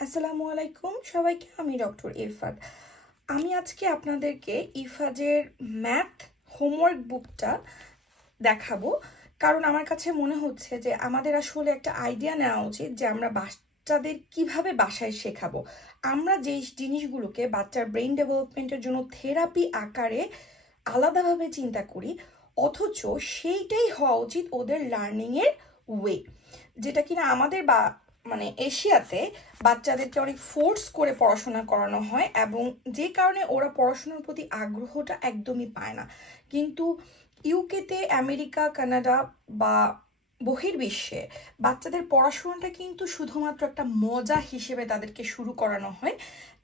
আসসালামু আলাইকুম সবাইকে। আমি ডক্টর ইরফাত। আমি আজকে আপনাদেরকে ইফাজের ম্যাথ হোমওয়ার্ক বুকটা দেখাবো, কারণ আমার কাছে মনে হচ্ছে যে আমাদের আসলে একটা আইডিয়া নেওয়া উচিত যে আমরা বাচ্চাদের কিভাবে বাসায় শেখাবো। আমরা যেই জিনিসগুলোকে বাচ্চার ব্রেইন ডেভেলপমেন্টের জন্য থেরাপি আকারে আলাদাভাবে চিন্তা করি, অথচ সেইটাই হওয়া উচিত ওদের লার্নিংয়ের ওয়ে, যেটা কিনা আমাদের মানে এশিয়াতে বাচ্চাদেরকে অনেক ফোর্স করে পড়াশোনা করানো হয় এবং যে কারণে ওরা পড়াশোনার প্রতি আগ্রহটা একদমই পায় না। কিন্তু ইউকেতে, আমেরিকা, কানাডা বা বহির্বিশ্বে বাচ্চাদের পড়াশোনাটা কিন্তু শুধুমাত্র একটা মজা হিসেবে তাদেরকে শুরু করানো হয়,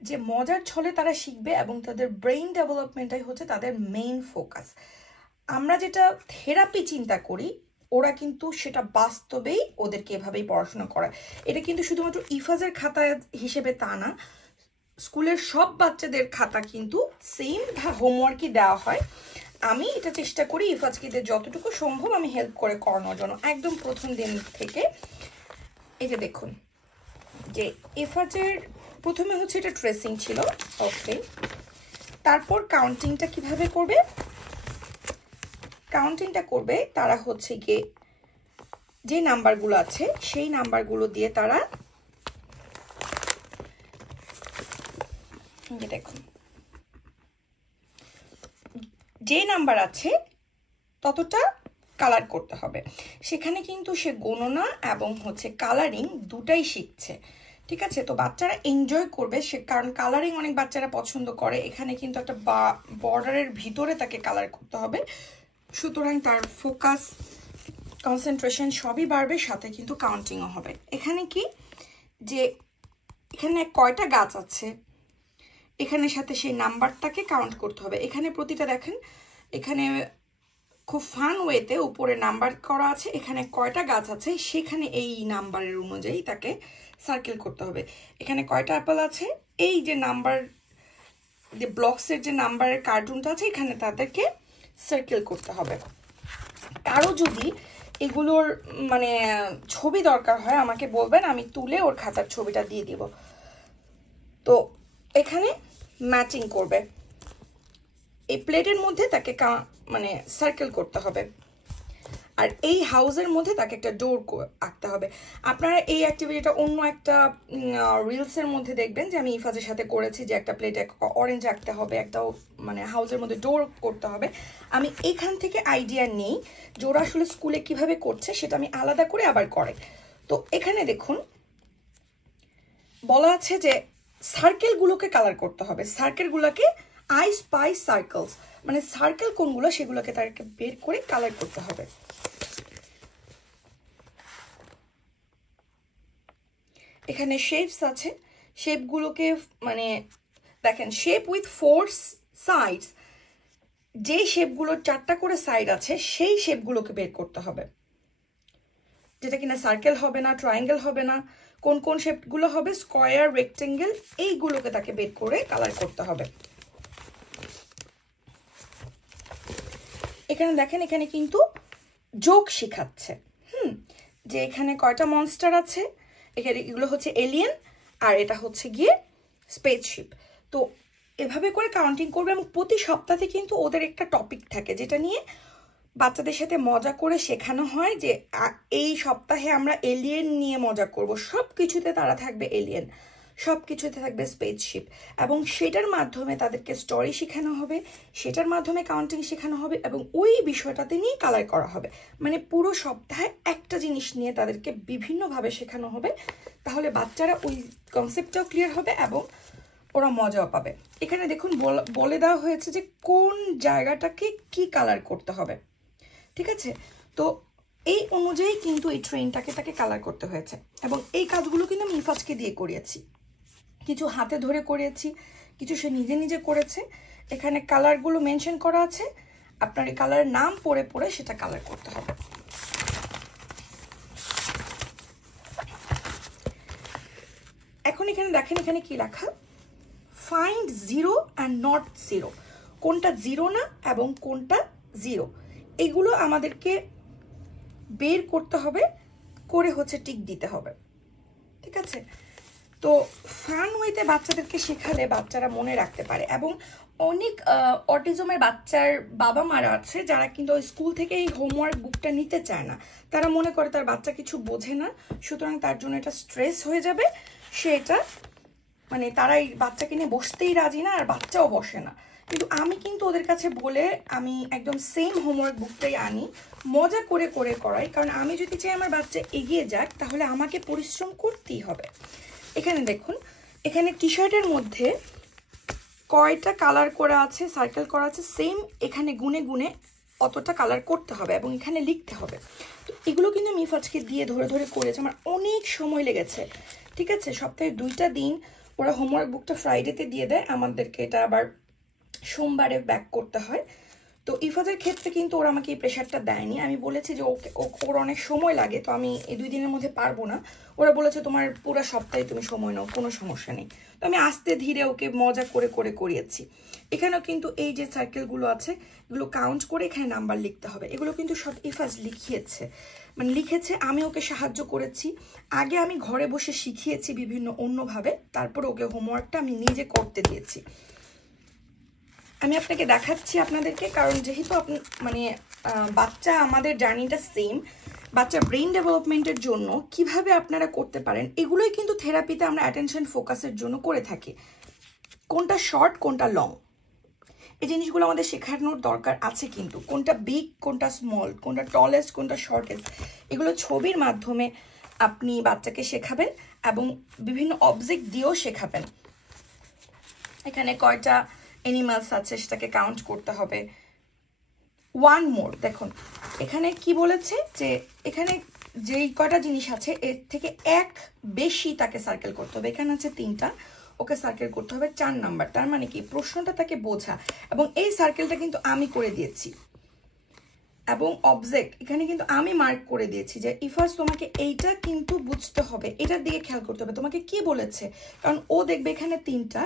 যে মজার ছলে তারা শিখবে এবং তাদের ব্রেইন ডেভেলপমেন্টটাই হচ্ছে তাদের মেইন ফোকাস। আমরা যেটা থেরাপি চিন্তা করি, ওরা কিন্তু সেটা বাস্তবেই ওদেরকে এভাবেই পড়াশোনা করায়। এটা কিন্তু শুধুমাত্র ইফাজের খাতা হিসেবে তা না, স্কুলের সব বাচ্চাদের খাতা কিন্তু সেম হোমওয়ার্কই দেওয়া হয়। আমি এটা চেষ্টা করি ইফাজকে যতটুকু সম্ভব আমি হেল্প করে করানোর জন্য একদম প্রথম দিন থেকে। এই যে দেখুন, যে ইফাজের প্রথমে হচ্ছে এটা ট্রেসিং ছিল, ওকে। তারপর কাউন্টিংটা কিভাবে করবে, কাউন্টিংটা করবে তারা হচ্ছে গিয়ে যে নাম্বারগুলো আছে সেই নাম্বারগুলো দিয়ে তারা, দেখুন যে নাম্বার আছে ততটা কালার করতে হবে। সেখানে কিন্তু সে গণনা এবং হচ্ছে কালারিং দুটাই শিখছে, ঠিক আছে। তো বাচ্চারা এনজয় করবে সে, কারণ কালারিং অনেক বাচ্চারা পছন্দ করে। এখানে কিন্তু একটা বর্ডারের ভিতরে তাকে কালার করতে হবে, সুতরাং তার ফোকাস, কনসেন্ট্রেশন সবই বাড়বে, সাথে কিন্তু কাউন্টিংও হবে। এখানে কি যে এখানে কয়টা গাছ আছে, এখানে সাথে সেই নাম্বারটাকে কাউন্ট করতে হবে। এখানে প্রতিটা দেখেন, এখানে খুব ফান ওয়েতে উপরে নাম্বার করা আছে, এখানে কয়টা গাছ আছে সেখানে এই নাম্বারের অনুযায়ী তাকে সার্কেল করতে হবে। এখানে কয়টা অ্যাপেল আছে, এই যে নাম্বার, যে ব্লকসের যে নাম্বারের কার্টুনটা আছে এখানে তাদেরকে সার্কেল করতে হবে। কারো যদি এগুলোর মানে ছবি দরকার হয় আমাকে বলবেন, আমি তুলে ওর খাতার ছবিটা দিয়ে দিব। তো এখানে ম্যাচিং করবে, এই প্লেটের মধ্যে তাকে মানে সার্কেল করতে হবে, আর এই হাউসের মধ্যে তাকে একটা ডোর আঁকতে হবে। আপনারা এই অ্যাক্টিভিটিটা অন্য একটা রিলসের মধ্যে দেখবেন যে আমি ইফাজের সাথে করেছি, যে একটা প্লেটে অরেঞ্জ আঁকতে হবে, একটা মানে হাউসের মধ্যে ডোর করতে হবে। আমি এখান থেকে আইডিয়া নেই যে ওরা আসলে স্কুলে কিভাবে করছে, সেটা আমি আলাদা করে আবার করে। তো এখানে দেখুন বলা আছে যে সার্কেলগুলোকে কালার করতে হবে, সার্কেলগুলোকে আই স্পাই সার্কেলস, মানে সার্কেল কোনগুলো সেগুলোকে তাদেরকে বের করে কালার করতে হবে। এখানে শেপস আছে, শেপগুলোকে মানে দেখেন, শেপ উইথ 4 সাইডস, যে শেপগুলোর 4টা করে সাইড আছে সেই শেপগুলোকে বের করতে হবে, যেটা কিনা সার্কেল হবে না, ট্রায়াঙ্গেল হবে না, কোন কোন শেপগুলো হবে, স্কোয়ার, রেক্টেঙ্গেল, এইগুলোকে তাকে বের করে কালার করতে হবে। এখানে দেখেন, এখানে কিন্তু যোগ শেখাচ্ছে, যে এখানে কয়টা মনস্টার আছে, এখানে এগুলো হচ্ছে এলিয়েন আর এটা হচ্ছে গিয়ে স্পেসশিপ। তো এভাবে করে কাউন্টিং করবে এবং প্রতি সপ্তাহে কিন্তু ওদের একটা টপিক থাকে যেটা নিয়ে বাচ্চাদের সাথে মজা করে শেখানো হয়, যে এই সপ্তাহে আমরা এলিয়েন নিয়ে মজা করব। সব কিছুতে তারা থাকবে এলিয়েন, সব কিছুতে থাকবে স্পেসশিপ, এবং সেটার মাধ্যমে তাদেরকে স্টোরি শেখানো হবে, সেটার মাধ্যমে কাউন্টিং শেখানো হবে এবং ওই বিষয়টাতে নিয়ে কালার করা হবে। মানে পুরো সপ্তাহে একটা জিনিস নিয়ে তাদেরকে বিভিন্নভাবে শেখানো হবে, তাহলে বাচ্চারা ওই কনসেপ্টটাও ক্লিয়ার হবে এবং ওরা মজাও পাবে। এখানে দেখুন বলে দেওয়া হয়েছে যে কোন জায়গাটাকে কি কালার করতে হবে, ঠিক আছে। তো এই অনুযায়ী কিন্তু এই ট্রেনটাকে তাকে কালার করতে হয়েছে, এবং এই কাজগুলো কিন্তু আমি ইফাজকে দিয়ে করিয়েছি, কিছু হাতে ধরে করিয়েছি, কিছু সে নিজে নিজে করেছে। এখানে কালারগুলো মেনশন করা আছে, আপনার এই কালারের নাম পড়ে পড়ে সেটা কালার করতে হবে। এখন এখানে দেখেন, এখানে কি লেখা, ফাইন্ড 0 অ্যান্ড নট 0, কোনটা 0 না এবং কোনটা 0, এগুলো আমাদেরকে বের করতে হবে, করে হচ্ছে টিক দিতে হবে, ঠিক আছে। তো ফান ওয়েতে বাচ্চাদেরকে শেখালে বাচ্চারা মনে রাখতে পারে। এবং অনেক অটিজমের বাচ্চার বাবা মারা আছে যারা কিন্তু ওই স্কুল থেকে এই হোমওয়ার্ক বুকটা নিতে চায় না। তারা মনে করে তার বাচ্চা কিছু বোঝে না, সুতরাং তার জন্য এটা স্ট্রেস হয়ে যাবে, সে এটা মানে তারা এই বাচ্চাকে নিয়ে বসতেই রাজি না, আর বাচ্চাও বসে না। কিন্তু আমি কিন্তু ওদের কাছে বলে আমি একদম সেম হোমওয়ার্ক বুকটাই আনি, মজা করে করে করাই, কারণ আমি যদি চাই আমার বাচ্চা এগিয়ে যাক তাহলে আমাকে পরিশ্রম করতেই হবে। এখানে দেখুন, এখানে টি শার্টের মধ্যে কয়টা কালার করা আছে, সার্কেল করা আছে, সেম এখানে গুনে গুনে অতটা কালার করতে হবে এবং এখানে লিখতে হবে। তো এগুলো কিন্তু আমি আজকে দিয়ে ধরে ধরে করেছি, আমার অনেক সময় লেগেছে। ঠিক আছে, সপ্তাহে 2টা দিন ওরা হোমওয়ার্ক বুকটা ফ্রাইডেতে দিয়ে দেয়, আমাদেরকে এটা আবার সোমবারে ব্যাক করতে হয়। তো ইফাজের ক্ষেত্রে কিন্তু ওরা আমাকে এই প্রেশারটা দেয়নি। আমি বলেছি যে ওর অনেক সময় লাগে, তো আমি এই 2 দিনের মধ্যে পারবো না। ওরা বলেছে তোমার পুরো সপ্তাহে তুমি সময় নাও, কোনো সমস্যা নেই। তো আমি আস্তে ধীরে ওকে মজা করে করে করিয়েছি। এখানেও কিন্তু এই যে সার্কেলগুলো আছে এগুলো কাউন্ট করে এখানে নাম্বার লিখতে হবে। এগুলো কিন্তু সব ইফাজ লিখিয়েছে, মানে লিখেছে, আমি ওকে সাহায্য করেছি। আগে আমি ঘরে বসে শিখিয়েছি বিভিন্ন অন্যভাবে, তারপর ওকে হোমওয়ার্কটা আমি নিজে করতে দিয়েছি। আমি আপনাকে দেখাচ্ছি আপনাদেরকে, কারণ যেহেতু মানে বাচ্চা আমাদের জার্নিটা সেম, বাচ্চার ব্রেইন ডেভেলপমেন্টের জন্য কিভাবে আপনারা করতে পারেন এগুলোই কিন্তু থেরাপিতে আমরা অ্যাটেনশন ফোকাসের জন্য করে থাকি। কোনটা শর্ট কোনটা লং এই জিনিসগুলো আমাদের শেখানোর দরকার আছে, কিন্তু কোনটা বিগ কোনটা স্মল, কোনটা টলেস্ট কোনটা শর্টেস্ট, এগুলো ছবির মাধ্যমে আপনি বাচ্চাকে শেখাবেন এবং বিভিন্ন অবজেক্ট দিয়েও শেখাবেন। এখানে কয়টা অ্যানিমালস আছে সেটাকে কাউন্ট করতে হবে। ওয়ান মোর, দেখুন এখানে কি বলেছে যে এখানে যেই কয়টা জিনিস আছে এর থেকে এক বেশি তাকে সার্কেল করতে হবে। এখানে আছে 3টা, ওকে সার্কেল করতে হবে 4 নাম্বার। তার মানে কি প্রশ্নটা তাকে বোঝা, এবং এই সার্কেলটা কিন্তু আমি করে দিয়েছি। এবং অবজেক্ট এখানে কিন্তু আমি মার্ক করে দিয়েছি যে ইফাজ তোমাকে এইটা কিন্তু বুঝতে হবে, এটার দিকে খেয়াল করতে হবে, তোমাকে কি বলেছে। কারণ ও দেখবে এখানে 3টা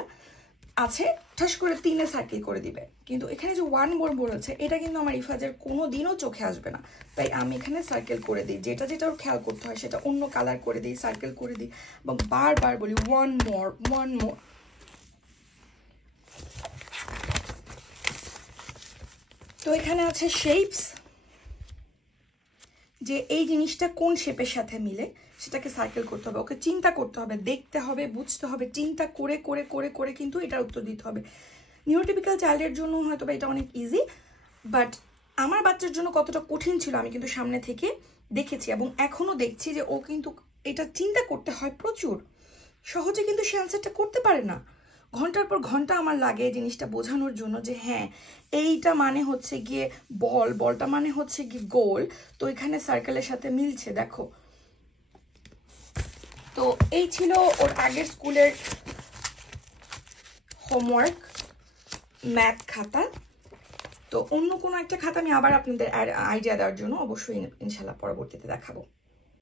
আছে, ঠাস করে 3-এ সার্কেল করে দিবে, কিন্তু এখানে যে 1 মোর বলেছে এটা কিন্তু আমার ইফাজের কোনো দিনও চোখে আসবে না। তাই আমি এখানে সার্কেল করে দিই, যেটা যেটা ওর খেয়াল করতে হয় সেটা অন্য কালার করে দিই, সার্কেল করে দিই এবং বারবার বলি 1 মোর 1 মোর। তো এখানে আছে শেপস, যে এই জিনিসটা কোন শেপের সাথে মিলে সেটাকে সার্কেল করতে হবে, ওকে চিন্তা করতে হবে, দেখতে হবে, বুঝতে হবে, চিন্তা করে করে করে করে কিন্তু এটার উত্তর দিতে হবে। নিউরোটিপিক্যাল চাইল্ডের জন্য হয়তো এটা অনেক ইজি, বাট আমার বাচ্চার জন্য কতটা কঠিন ছিল আমি কিন্তু সামনে থেকে দেখেছি এবং এখনও দেখছি যে ও কিন্তু এটা চিন্তা করতে হয় প্রচুর, সহজে কিন্তু সে আনসারটা করতে পারে না। ঘন্টার পর ঘন্টা আমার লাগে এই জিনিসটা বোঝানোর জন্য যে হ্যাঁ এইটা মানে হচ্ছে গিয়ে বল, বলটা মানে হচ্ছে গিয়ে গোল, তো এখানে সার্কেলের সাথে মিলছে দেখো। তো এই ছিল ওর আগের স্কুলের হোমওয়ার্ক ম্যাথ খাতা। তো অন্য কোনো একটা খাতা আমি আবার আপনাদের আইডিয়া দেওয়ার জন্য অবশ্যই ইনশাল্লাহ পরবর্তীতে দেখাবো।